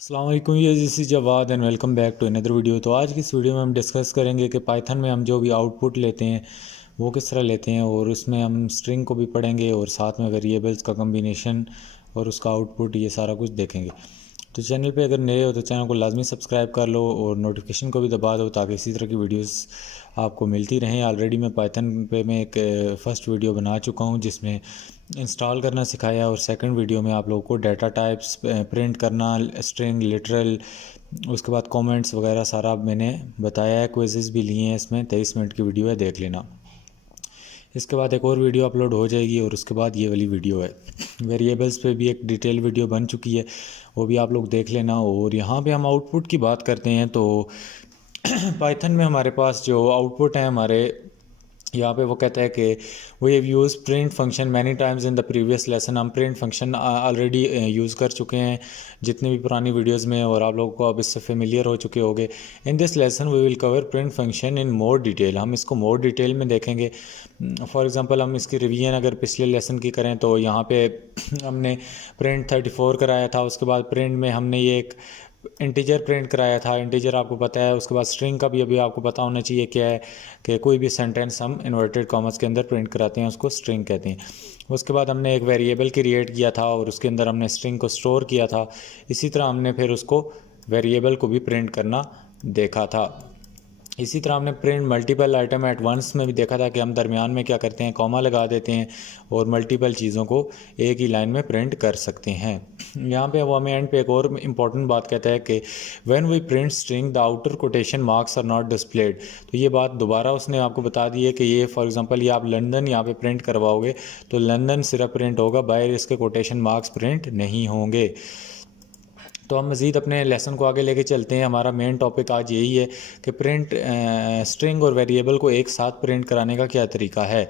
अस्सलाम वालेकुम, ये this is Jawad and welcome back to another video. तो आज की इस वीडियो में हम डिस्कस करेंगे कि पाइथन में हम जो भी आउटपुट लेते हैं वो किस तरह लेते हैं, और उसमें हम स्ट्रिंग को भी पढ़ेंगे और साथ में वेरिएबल्स का कम्बिनेशन और उसका आउटपुट, ये सारा कुछ देखेंगे। तो चैनल पे अगर नए हो तो चैनल को लाजमी सब्सक्राइब कर लो और नोटिफिकेशन को भी दबा दो ताकि इसी तरह की वीडियोस आपको मिलती रहें। ऑलरेडी मैं पाइथन पे मैं एक फ़र्स्ट वीडियो बना चुका हूँ जिसमें इंस्टॉल करना सिखाया, और सेकंड वीडियो में आप लोगों को डाटा टाइप्स प्रिंट करना, स्ट्रिंग, लिटरल, उसके बाद कमेंट्स वगैरह सारा मैंने बताया है। क्विज़ेस भी लिए हैं इसमें, 23 मिनट की वीडियो है, देख लेना। इसके बाद एक और वीडियो अपलोड हो जाएगी और उसके बाद ये वाली वीडियो है। वेरिएबल्स पे भी एक डिटेल वीडियो बन चुकी है, वो भी आप लोग देख लेना। और यहाँ पे हम आउटपुट की बात करते हैं तो पाइथन में हमारे पास जो आउटपुट है हमारे यहाँ पे, वो कहता है कि we have use print function many times in the previous lesson. हम प्रिंट फंक्शन ऑलरेडी यूज़ कर चुके हैं जितनी भी पुरानी वीडियोस में, और आप लोगों को अब इससे फेमिलियर हो चुके होंगे। In this lesson we will cover print function in more detail. हम इसको मोर डिटेल में देखेंगे। फॉर एग्जांपल हम इसकी रिवीजन अगर पिछले लेसन की करें तो यहाँ पे हमने प्रिंट 34 कराया था। उसके बाद प्रिंट में हमने ये एक इंटीजर प्रिंट कराया था, इंटीजर आपको पता है। उसके बाद स्ट्रिंग का भी अभी आपको पता होना चाहिए क्या है, कि कोई भी सेंटेंस हम इन्वर्टेड कॉमर्स के अंदर प्रिंट कराते हैं उसको स्ट्रिंग कहते हैं। उसके बाद हमने एक वेरिएबल क्रिएट किया था और उसके अंदर हमने स्ट्रिंग को स्टोर किया था। इसी तरह हमने फिर उसको वेरिएबल को भी प्रिंट करना देखा था। इसी तरह हमने print multiple item at once में भी देखा था कि हम दरमियान में क्या करते हैं, कॉमा लगा देते हैं और मल्टीपल चीज़ों को एक ही लाइन में प्रिंट कर सकते हैं। यहाँ पे वो हमें एंड पे एक और इम्पॉर्टेंट बात कहता है कि when we print string the outer quotation marks are not displayed. तो ये बात दोबारा उसने आपको बता दी है कि ये फॉर एग्जांपल ये आप लंदन यहाँ पे प्रिंट करवाओगे तो लंदन सिर्फ प्रिंट होगा, बाहर इसके कोटेशन मार्क्स प्रिंट नहीं होंगे। तो हम मज़ीद अपने लेसन को आगे लेके चलते हैं। हमारा मेन टॉपिक आज यही है कि प्रिंट स्ट्रिंग और वेरिएबल को एक साथ प्रिंट कराने का क्या तरीका है।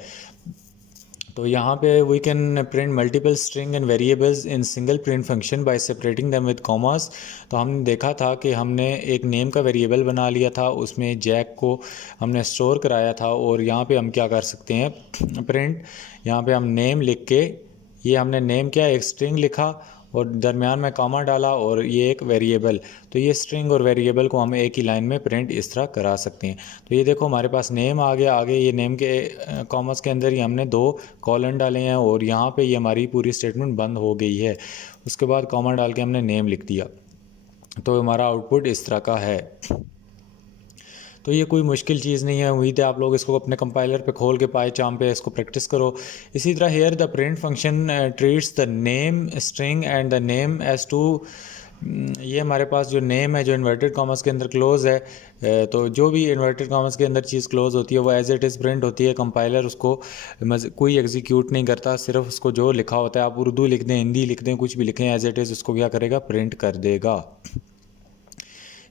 तो यहाँ पे we can print multiple string and variables in single print function by separating them with commas. तो हमने देखा था कि हमने एक नेम का वेरिएबल बना लिया था, उसमें जैक को हमने स्टोर कराया था, और यहाँ पे हम क्या कर सकते हैं, प्रिंट, यहाँ पे हम नेम लिख के, ये हमने नेम क्या एक स्ट्रिंग लिखा और दरमियान में कॉमा डाला और ये एक वेरिएबल। तो ये स्ट्रिंग और वेरिएबल को हम एक ही लाइन में प्रिंट इस तरह करा सकते हैं। तो ये देखो हमारे पास नेम आ गया, आगे ये नेम के कॉमर्स के अंदर ही हमने दो कॉलन डाले हैं और यहाँ पे ये हमारी पूरी स्टेटमेंट बंद हो गई है। उसके बाद कॉमा डाल के हमने नेम लिख दिया, तो हमारा आउटपुट इस तरह का है। तो ये कोई मुश्किल चीज़ नहीं है। उम्मीद है आप लोग इसको अपने कंपाइलर पे खोल के पाए चाम पे इसको प्रैक्टिस करो। इसी तरह here the print function treats the name string and the name age too. ये हमारे पास जो नेम है जो इन्वर्टेड कॉमर्स के अंदर क्लोज है, तो जो भी इन्वर्टेड कॉमर्स के अंदर चीज़ क्लोज होती है वो एज इट इज़ प्रिंट होती है। कंपाइलर उसको कोई एग्जीक्यूट नहीं करता, सिर्फ उसको जो लिखा होता है, आप उर्दू लिख दें, हिंदी लिख दें, कुछ भी लिखें, एज इट इज़ उसको क्या करेगा, प्रिंट कर देगा।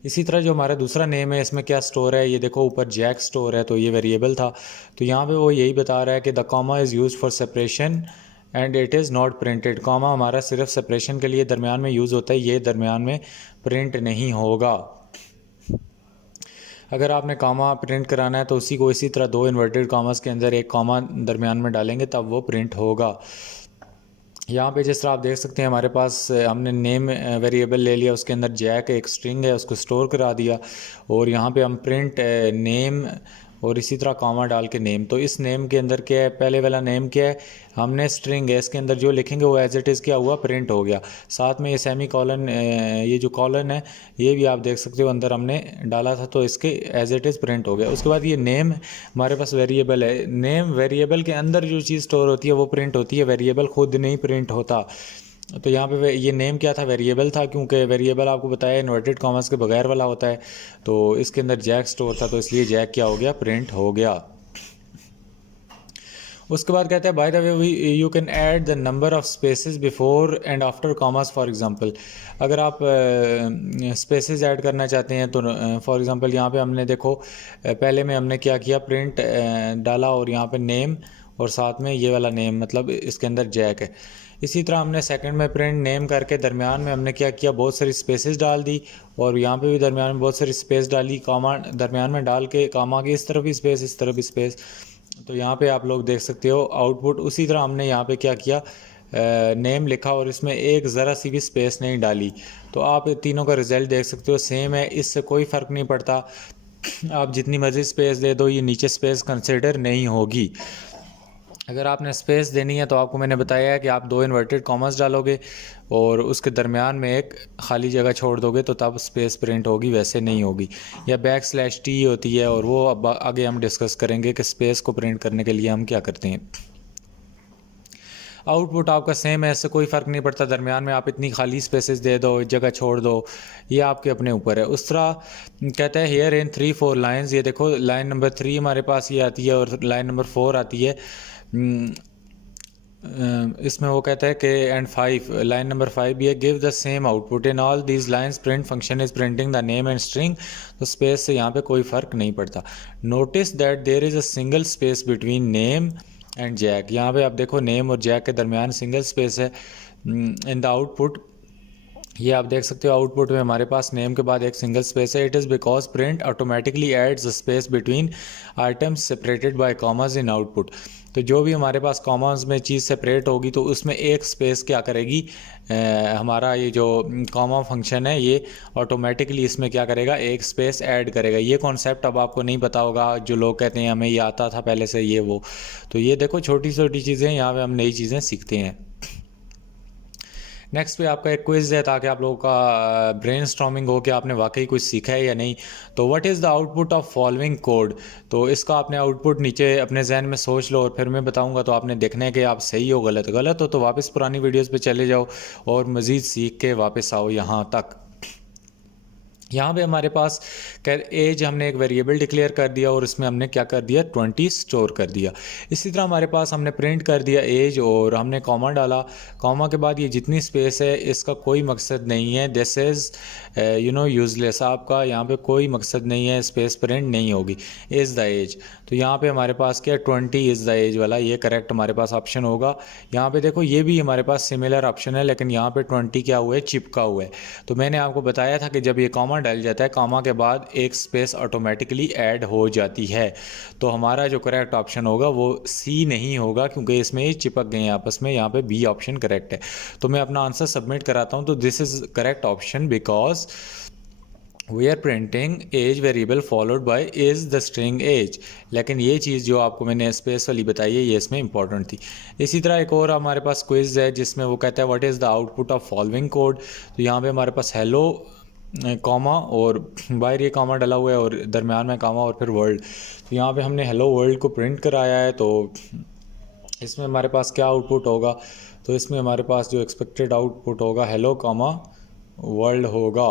इसी तरह जो हमारा दूसरा नेम है इसमें क्या स्टोर है, ये देखो ऊपर जैक स्टोर है, तो ये वेरिएबल था। तो यहाँ पे वो यही बता रहा है कि the comma is use for separation and it is not printed. Comma हमारा सिर्फ सेपरेशन के लिए दरमियान में यूज़ होता है, ये दरमियान में प्रिंट नहीं होगा। अगर आपने कॉमा प्रिंट कराना है तो उसी को इसी तरह दो इन्वर्टेड कॉमर्स के अंदर एक कॉमा दरमियान में डालेंगे तब वो प्रिंट होगा। यहाँ पे जिस तरह आप देख सकते हैं हमारे पास हमने नेम वेरिएबल ले लिया, उसके अंदर जैक एक स्ट्रिंग है उसको स्टोर करा दिया, और यहाँ पे हम प्रिंट नेम और इसी तरह कॉमा डाल के नेम। तो इस नेम के अंदर क्या है, पहले वाला नेम क्या है, हमने स्ट्रिंग है, इसके अंदर जो लिखेंगे वो एज इट इज़ क्या हुआ, प्रिंट हो गया। साथ में ये सेमी कॉलन, ये जो कॉलन है ये भी आप देख सकते हो अंदर हमने डाला था, तो इसके एज इट इज़ प्रिंट हो गया। उसके बाद ये नेम हमारे पास वेरिएबल है, नेम वेरिएबल के अंदर जो चीज़ स्टोर होती है वो प्रिंट होती है, वेरिएबल खुद नहीं प्रिंट होता। तो यहाँ पे ये नेम क्या था, वेरिएबल था, क्योंकि वेरिएबल आपको बताया इन्वर्टेड कॉमर्स के बगैर वाला होता है। तो इसके अंदर जैक स्टोर था, तो इसलिए जैक क्या हो गया, प्रिंट हो गया। उसके बाद कहता है by the way you can add the number of spaces before and after commas. For example अगर आप स्पेसेस ऐड करना चाहते हैं तो फॉर एग्जांपल यहाँ पे हमने देखो पहले में हमने क्या किया, प्रिंट डाला और यहाँ पे नेम और साथ में ये वाला नेम, मतलब इसके अंदर जैक है। इसी तरह हमने सेकंड में प्रिंट नेम करके दरमियान में हमने क्या किया, बहुत सारी स्पेसेस डाल दी, और यहाँ पे भी दरमियान में बहुत सारी स्पेस डाली, कामा दरमियान में डाल के कामा की इस तरफ भी स्पेस इस तरफ भी स्पेस। तो यहाँ पे आप लोग देख सकते हो आउटपुट। उसी तरह हमने यहाँ पे क्या किया, नेम लिखा और इसमें एक ज़रा सी भी स्पेस नहीं डाली, तो आप तीनों का रिज़ल्ट देख सकते हो सेम है, इससे कोई फ़र्क नहीं पड़ता। आप जितनी मर्ज़ी स्पेस दे दो, ये नीचे स्पेस कंसिडर नहीं होगी। अगर आपने स्पेस देनी है तो आपको मैंने बताया है कि आप 2 इन्वर्टेड कॉमास डालोगे और उसके दरमियान में एक खाली जगह छोड़ दोगे तो तब स्पेस प्रिंट होगी, वैसे नहीं होगी। या \t होती है और वो अब आगे हम डिस्कस करेंगे कि स्पेस को प्रिंट करने के लिए हम क्या करते हैं। आउटपुट आपका सेम है, इससे कोई फ़र्क नहीं पड़ता, दरमियान में आप इतनी खाली स्पेसेस दे दो, जगह छोड़ दो, ये आपके अपने ऊपर है। उस तरह कहता है हेयर इन 3-4 लाइंस, ये देखो लाइन नंबर 3 हमारे पास ये आती है और लाइन नंबर 4 आती है। इसमें वो कहता है कि एंड 5 लाइन नंबर 5 ये give the same output in all these lines, print function is printing the name and string. तो स्पेस से यहाँ पे कोई फ़र्क नहीं पड़ता। Notice that there is a single space between name and Jack. यहाँ पे आप देखो नेम और जैक के दरमियान सिंगल स्पेस है। इन द आउटपुट ये आप देख सकते हो, आउटपुट में हमारे पास नेम के बाद एक सिंगल स्पेस है। It is because print automatically adds space between items separated by commas in output. तो जो भी हमारे पास कॉमास में चीज़ सेपरेट होगी तो उसमें एक स्पेस क्या करेगी, हमारा ये जो कॉमा फंक्शन है ये ऑटोमेटिकली इसमें क्या करेगा, एक स्पेस ऐड करेगा। ये कॉन्सेप्ट अब आपको नहीं पता होगा, जो लोग कहते हैं हमें ये आता था पहले से ये वो। तो ये देखो छोटी छोटी चीज़ें, यहाँ पे हम नई चीज़ें सीखते हैं। नेक्स्ट पे आपका एक क्विज़ है ताकि आप लोगों का ब्रेन स्टॉर्मिंग हो कि आपने वाकई कुछ सीखा है या नहीं। तो what is the output of following code. तो इसका आपने आउटपुट नीचे अपने जहन में सोच लो और फिर मैं बताऊंगा, तो आपने देखना है कि आप सही हो गलत हो तो वापस पुरानी वीडियोस पे चले जाओ और मज़ीद सीख के वापस आओ यहाँ तक। यहाँ पे हमारे पास एज हमने एक वेरिएबल डिक्लेयर कर दिया और इसमें हमने क्या कर दिया, 20 स्टोर कर दिया। इसी तरह हमारे पास हमने प्रिंट कर दिया एज और हमने कॉमा डाला। कॉमा के बाद ये जितनी स्पेस है इसका कोई मकसद नहीं है, दिस इज़ यूज़लेस। आपका यहाँ पे कोई मकसद नहीं है, स्पेस प्रिंट नहीं होगी। इज़ द एज, तो यहाँ पे हमारे पास क्या 20 इज़ द एज वाला, ये करेक्ट हमारे पास ऑप्शन होगा। यहाँ पे देखो ये भी हमारे पास सिमिलर ऑप्शन है, लेकिन यहाँ पे 20 क्या हुआ है, चिपका हुआ है। तो मैंने आपको बताया था कि जब ये कॉमा डल जाता है, कॉमा के बाद एक स्पेस ऑटोमेटिकली ऐड हो जाती है। तो हमारा जो करेक्ट ऑप्शन होगा वो सी नहीं होगा, क्योंकि इसमें ये चिपक गए हैं आपस में। यहाँ पे बी ऑप्शन करेक्ट है। तो मैं अपना आंसर सबमिट कराता हूँ। तो this is correct option because we are printing age variable followed by is the string age. लेकिन ये चीज़ जो आपको मैंने स्पेस वाली बताई है ये इसमें इंपॉर्टेंट थी। इसी तरह एक और हमारे पास क्विज़ है जिसमें वो कहता है what is the output of following code. तो यहाँ पे हमारे पास हेलो कॉमा और बाहर ये कॉमा डला हुआ है और दरमियान में कॉमा और फिर वर्ल्ड। तो यहाँ पे हमने हेलो वर्ल्ड को प्रिंट कराया है। तो इसमें हमारे पास क्या आउटपुट होगा, तो इसमें हमारे पास जो एक्सपेक्टेड आउटपुट होगा हेलो कॉमा वर्ल्ड होगा।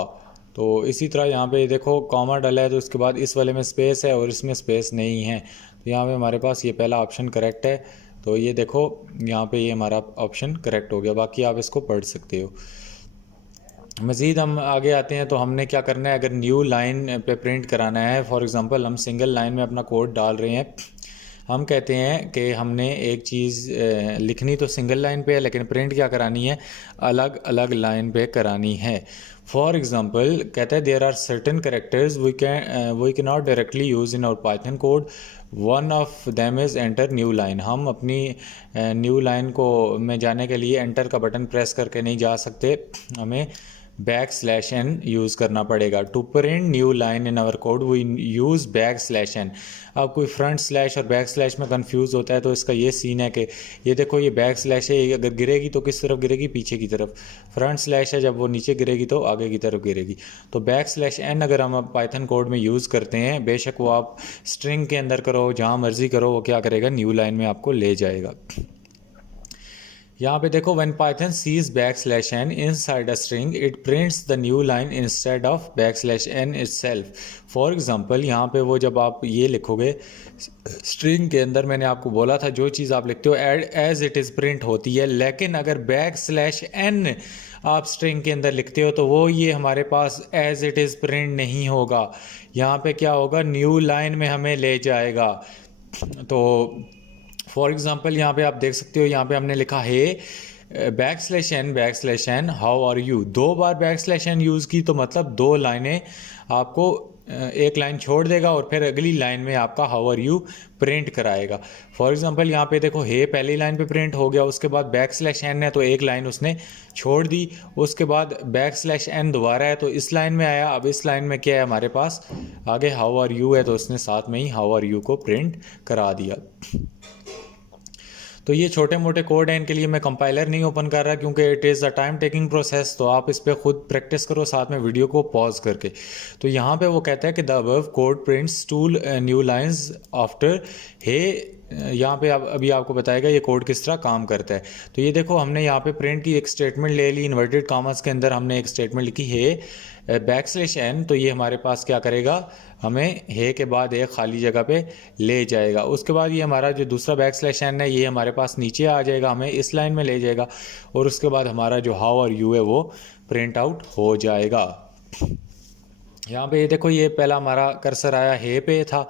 तो इसी तरह यहाँ पे देखो कॉमा डला है तो उसके बाद इस वाले में स्पेस है और इसमें स्पेस नहीं है। तो यहाँ पे हमारे पास ये पहला ऑप्शन करेक्ट है। तो ये देखो यहाँ पे ये हमारा ऑप्शन करेक्ट हो गया, बाकी आप इसको पढ़ सकते हो। मज़ीद हम आगे आते हैं तो हमने क्या करना है, अगर न्यू लाइन पे प्रिंट कराना है, फॉर एग्ज़ाम्पल हम सिंगल लाइन में अपना कोड डाल रहे हैं, हम कहते हैं कि हमने एक चीज़ लिखनी तो सिंगल लाइन पे है लेकिन प्रिंट क्या करानी है, अलग अलग लाइन पे करानी है। फॉर एग्ज़ाम्पल कहता है there are certain characters we can not directly use in our Python code, one of them is enter new line. हम अपनी न्यू लाइन को में जाने के लिए एंटर का बटन प्रेस करके नहीं जा सकते, हमें \n यूज़ करना पड़ेगा। To print new line in our code we use \n। अब कोई फ्रंट स्लैश और बैक स्लैश में कंफ्यूज होता है तो इसका ये सीन है कि ये देखो ये \n है, अगर गिरेगी तो किस तरफ गिरेगी, पीछे की तरफ। फ्रंट स्लैश है, जब वो नीचे गिरेगी तो आगे की तरफ गिरेगी। तो \n अगर हम पाइथन कोड में यूज़ करते हैं, बेशक वो आप स्ट्रिंग के अंदर करो, जहाँ मर्जी करो, वो क्या करेगा, न्यू लाइन में आपको ले जाएगा। यहाँ पे देखो when Python sees \n inside a string it prints the new line instead of \n itself। For example यहाँ पे वो जब आप ये लिखोगे स्ट्रिंग के अंदर, मैंने आपको बोला था जो चीज़ आप लिखते हो एज इट इज़ प्रिंट होती है, लेकिन अगर \n आप स्ट्रिंग के अंदर लिखते हो तो वो ये हमारे पास एज इट इज़ प्रिंट नहीं होगा। यहाँ पे क्या होगा, न्यू लाइन में हमें ले जाएगा। तो फॉर एग्ज़ाम्पल यहाँ पे आप देख सकते हो, यहाँ पे हमने लिखा है \n हाउ आर यू। 2 बार \n यूज़ की तो मतलब 2 लाइनें आपको एक लाइन छोड़ देगा और फिर अगली लाइन में आपका हाउ आर यू प्रिंट कराएगा। फॉर एग्जांपल यहाँ पे देखो हे पहली लाइन पे प्रिंट हो गया, उसके बाद बैक स्लैश एन है तो एक लाइन उसने छोड़ दी, उसके बाद बैक स्लैश एन दोबारा है तो इस लाइन में आया। अब इस लाइन में क्या है हमारे पास, आगे हाउ आर यू है तो उसने साथ में ही हाउ आर यू को प्रिंट करा दिया। तो ये छोटे मोटे कोड हैं, इनके लिए मैं कंपाइलर नहीं ओपन कर रहा क्योंकि it is a time taking process, तो आप इस पर खुद प्रैक्टिस करो साथ में वीडियो को पॉज करके। तो यहाँ पे वो कहता है कि the above code prints two new lines after hey. यहाँ पे अभी आपको बताएगा ये कोड किस तरह काम करता है। तो ये देखो हमने यहाँ पे प्रिंट की एक स्टेटमेंट ले ली, इन्वर्टेड कॉमर्स के अंदर हमने एक स्टेटमेंट लिखी है बैक स्लैश एन, तो ये हमारे पास क्या करेगा, हमें हे के बाद एक खाली जगह पे ले जाएगा। उसके बाद ये हमारा जो दूसरा बैक स्लैश एन है ये हमारे पास नीचे आ जाएगा, हमें इस लाइन में ले जाएगा और उसके बाद हमारा जो हाउ और यू है वो प्रिंट आउट हो जाएगा। यहाँ पे ये देखो ये पहला हमारा कर्सर आया हे पे था,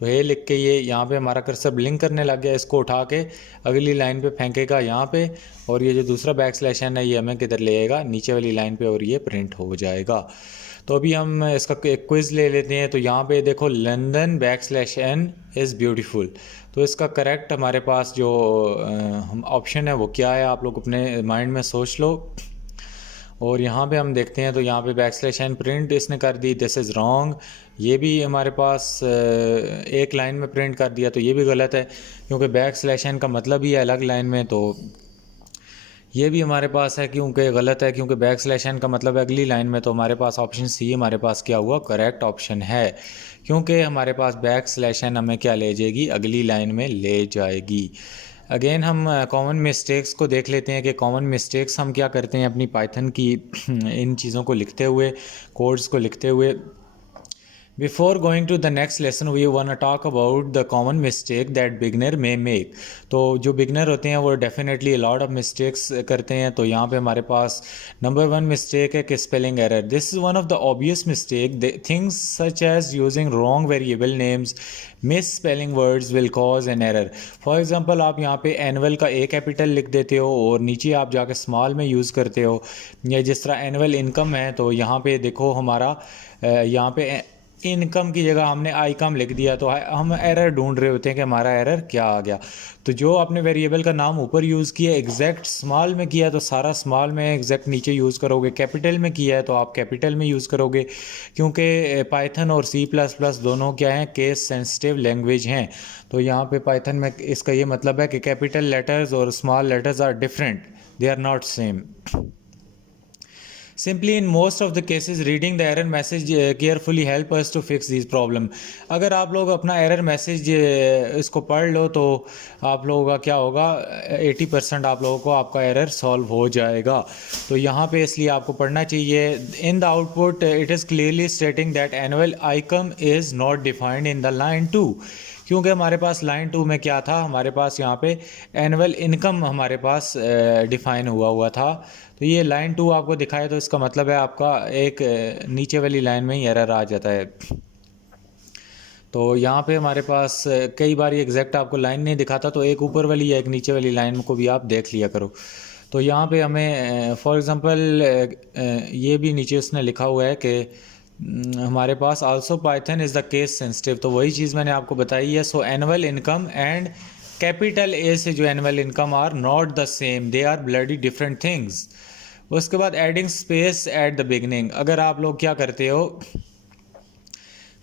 तो हे लिख के ये यहाँ पे हमारा कर्सर ब्लिंक करने लग गया, इसको उठा के अगली लाइन पे फेंकेगा यहाँ पे, और ये जो दूसरा बैक स्लैश एन है ये हमें किधर ले जाएगा, नीचे वाली लाइन पे, और ये प्रिंट हो जाएगा। तो अभी हम इसका एक क्विज़ ले लेते हैं। तो यहाँ पे देखो London back slash N is beautiful, तो इसका करेक्ट हमारे पास जो ऑप्शन है वो क्या है, आप लोग अपने माइंड में सोच लो। और यहाँ पे हम देखते हैं तो यहाँ पे बैक स्लैश एन प्रिंट इसने कर दी, दिस इज़ रॉन्ग। ये भी हमारे पास एक लाइन में प्रिंट कर दिया, तो ये भी गलत है क्योंकि बैक स्लैश एन का मतलब ही है अलग लाइन में, तो ये भी हमारे पास है क्योंकि गलत है, क्योंकि बैक स्लैश एन का मतलब है अगली लाइन में। तो हमारे पास ऑप्शन सी हमारे पास क्या हुआ, करेक्ट ऑप्शन है, क्योंकि हमारे पास बैक स्लैश एन हमें क्या ले जाएगी, अगली लाइन में ले जाएगी। अगेन हम कॉमन मिस्टेक्स को देख लेते हैं कि कॉमन मिस्टेक्स हम क्या करते हैं अपनी पाइथन की इन चीज़ों को लिखते हुए, कोड्स को लिखते हुए। Before going to the next lesson, we wanna talk about the common mistake that beginner may make. तो जो बिगनर होते हैं वो डेफिनेटली लॉट ऑफ मिस्टेक्स करते हैं। तो यहाँ पे हमारे पास नंबर 1 मिस्टेक है कि spelling error. This is one of the obvious mistake, things such as using wrong variable names, miss spelling words will cause an error. For example आप यहाँ पे एनुअल का ए कैपिटल लिख देते हो और नीचे आप जाके स्मॉल में यूज़ करते हो, या जिस तरह एनुअल इनकम है तो यहाँ पे देखो हमारा यहाँ पे इनकम की जगह हमने आई कम लिख दिया, तो हम एरर ढूंढ रहे होते हैं कि हमारा एरर क्या आ गया। तो जो आपने वेरिएबल का नाम ऊपर यूज़ किया एग्जैक्ट स्मॉल में किया तो सारा स्मॉल में एग्जैक्ट नीचे यूज़ करोगे, कैपिटल में किया है तो आप कैपिटल में यूज़ करोगे, क्योंकि पाइथन और C++ दोनों क्या हैं, केस सेंसिटिव लैंग्वेज हैं। तो यहाँ पे पाइथन में इसका ये मतलब है कि कैपिटल लेटर्स और small letters are different, they are not same. Simply in most of the cases reading the error message carefully help us to fix these problem। अगर आप लोग अपना एरर मैसेज इसको पढ़ लो तो आप लोगों का क्या होगा, 80% आप लोगों को आपका एरर सॉल्व हो जाएगा। तो यहाँ पे इसलिए आपको पढ़ना चाहिए। In the output it is clearly stating that annual I.Com is not defined in the line 2, क्योंकि हमारे पास लाइन 2 में क्या था, हमारे पास यहाँ पे एनुअल इनकम हमारे पास डिफाइन हुआ था। तो ये लाइन 2 आपको दिखाए तो इसका मतलब है आपका एक नीचे वाली लाइन में ही एरर आ जाता है। तो यहाँ पे हमारे पास कई बार ये एग्जैक्ट आपको लाइन नहीं दिखाता, तो एक ऊपर वाली या एक नीचे वाली लाइन को भी आप देख लिया करो। तो यहाँ पे हमें फॉर एग्ज़ाम्पल ये भी नीचे उसने लिखा हुआ है कि हमारे पास also Python is the case sensitive, तो वही चीज़ मैंने आपको बताई है। So annual income and capital A से जो annual income are not the same, they are bloody different things. उसके बाद adding space at the beginning, अगर आप लोग क्या करते हो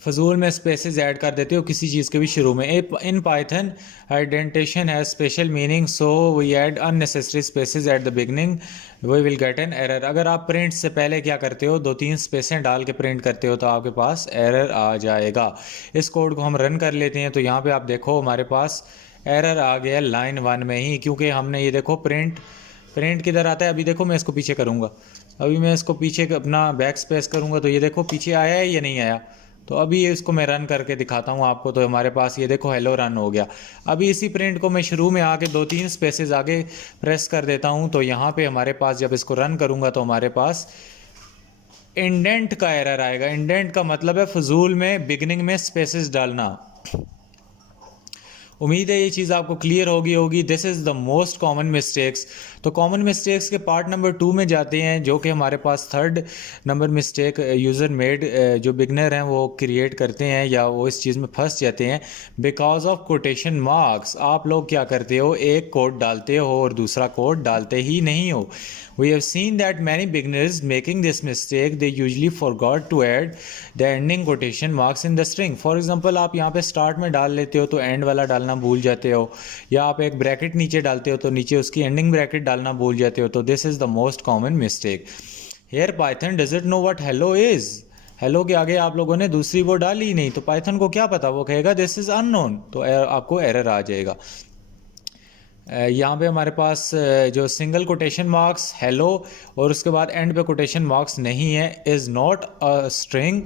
फजूल में स्पेसेस ऐड कर देते हो किसी चीज़ के भी शुरू में। In Python indentation has special meaning, so we add unnecessary spaces at the beginning, we will get an error. अगर आप प्रिंट से पहले क्या करते हो 2-3 स्पेसें डाल के प्रिंट करते हो तो आपके पास एरर आ जाएगा। इस कोड को हम रन कर लेते हैं। तो यहाँ पे आप देखो हमारे पास एरर आ गया लाइन 1 में ही, क्योंकि हमने ये देखो प्रिंट किधर आता है, अभी देखो मैं इसको पीछे करूँगा, अभी मैं इसको पीछे अपना बैक स्पेस करूँगा तो ये देखो पीछे आया है या नहीं आया। तो अभी इसको मैं रन करके दिखाता हूँ आपको। तो हमारे पास ये देखो हेलो रन हो गया। अभी इसी प्रिंट को मैं शुरू में आके 2-3 स्पेसेस आगे प्रेस कर देता हूँ, तो यहाँ पे हमारे पास जब इसको रन करूँगा तो हमारे पास इंडेंट का एरर आएगा। इंडेंट का मतलब है फजूल में बिगनिंग में स्पेसेस डालना। उम्मीद है ये चीज़ आपको क्लियर होगी। This is the most common mistakes. तो कॉमन मिस्टेक्स के पार्ट नंबर 2 में जाते हैं, जो कि हमारे पास third number mistake user made जो बिगनर हैं वो क्रिएट करते हैं या वो इस चीज़ में फंस जाते हैं बिकॉज ऑफ कोटेशन मार्क्स। आप लोग क्या करते हो, एक कोड डालते हो और दूसरा कोड डालते ही नहीं हो। We have seen that many beginners making this mistake. They usually forgot to add the ending quotation marks in the string. For example, आप यहाँ पे start में डाल लेते हो तो end वाला डालना भूल जाते हो, या आप एक ब्रैकेट नीचे डालते हो तो नीचे उसकी एंडिंग ब्रैकेट डालना भूल जाते हो। तो this is the most common mistake. Here Python doesn't know what hello is. Hello के आगे आप लोगों ने दूसरी वो डाली ही नहीं, तो पाइथन को क्या पता, वो कहेगा दिस इज़ अननोन, तो आपको एरर आ जाएगा। यहाँ पे हमारे पास जो सिंगल कोटेशन मार्क्स हेलो और उसके बाद एंड पे कोटेशन मार्क्स नहीं है, is not a string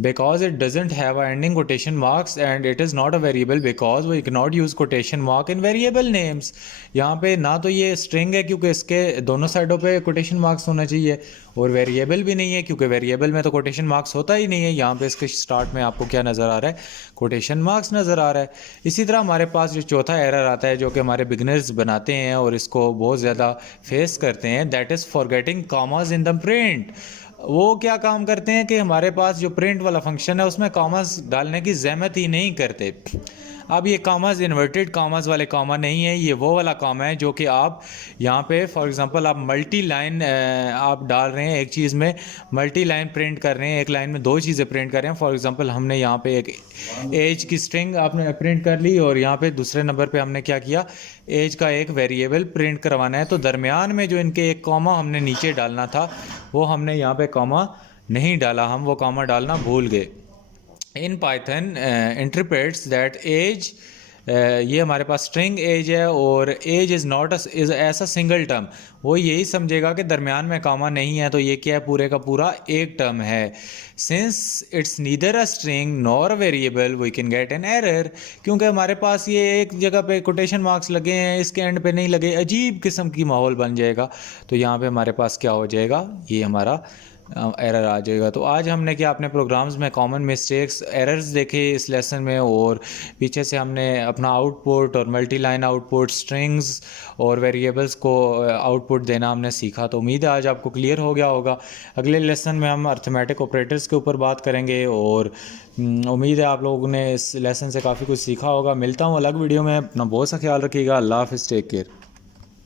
because it doesn't have a ending quotation marks, and it is not a variable because we can not use quotation mark in variable names. यहाँ पे ना तो ये string है क्योंकि इसके दोनों साइडों पे कोटेशन मार्क्स होना चाहिए, और वेरिएबल भी नहीं है क्योंकि वेरिएबल में तो कोटेशन मार्क्स होता ही नहीं है। यहाँ पे इसके स्टार्ट में आपको क्या नज़र आ रहा है, कोटेशन मार्क्स नज़र आ रहा है। इसी तरह हमारे पास जो चौथा एरर आता है जो कि हमारे बिगनर्स बनाते हैं और इसको बहुत ज़्यादा फेस करते हैं, that is forgetting commas in the print. वो क्या काम करते हैं कि हमारे पास जो प्रिंट वाला फंक्शन है उसमें कॉमास डालने की ज़हमत ही नहीं करते। अब ये कॉमास इन्वर्टेड कॉमास वाले कॉमा नहीं है, ये वो वाला कॉमा है जो कि आप यहाँ पे फॉर एग्जांपल आप मल्टी लाइन आप डाल रहे हैं, एक चीज़ में मल्टी लाइन प्रिंट कर रहे हैं, एक लाइन में दो चीज़ें प्रिंट कर रहे हैं। फॉर एग्जांपल हमने यहाँ पे एक एज की स्ट्रिंग आपने प्रिंट कर ली और यहाँ पे दूसरे नंबर पे हमने क्या किया, एज का एक वेरिएबल प्रिंट करवाना है, तो दरमियान में जो इनके एक कॉमा हमने नीचे डालना था वो हमने यहाँ पे कॉमा नहीं डाला, हम वो कॉमा डालना भूल गए। In Python interprets that age, ये हमारे पास स्ट्रिंग एज है और एज इज़ नॉट इज ऐसा सिंगल टर्म, वो यही समझेगा कि दरमियान में कामा नहीं है, तो ये क्या है, पूरे का पूरा एक टर्म है। Since it's neither a string nor a variable we can get an error, क्योंकि हमारे पास ये एक जगह पे कोटेशन मार्क्स लगे हैं, इसके एंड पे नहीं लगे, अजीब किस्म की माहौल बन जाएगा। तो यहाँ पे हमारे पास क्या हो जाएगा, ये हमारा एरर आ जाएगा। तो आज हमने क्या अपने प्रोग्राम्स में कॉमन मिस्टेक्स एरर्स देखे इस लेसन में, और पीछे से हमने अपना आउटपुट और मल्टी लाइन आउटपुट, स्ट्रिंग्स और वेरिएबल्स को आउटपुट देना हमने सीखा। तो उम्मीद है आज आपको क्लियर हो गया होगा। अगले लेसन में हम अर्थमेटिक ऑपरेटर्स के ऊपर बात करेंगे, और उम्मीद है आप लोगों ने इस लेसन से काफ़ी कुछ सीखा होगा। मिलता हूँ अलग वीडियो में, अपना बहुत सा ख्याल रखिएगा। अल्लाह हाफ़िज़, टेक केयर।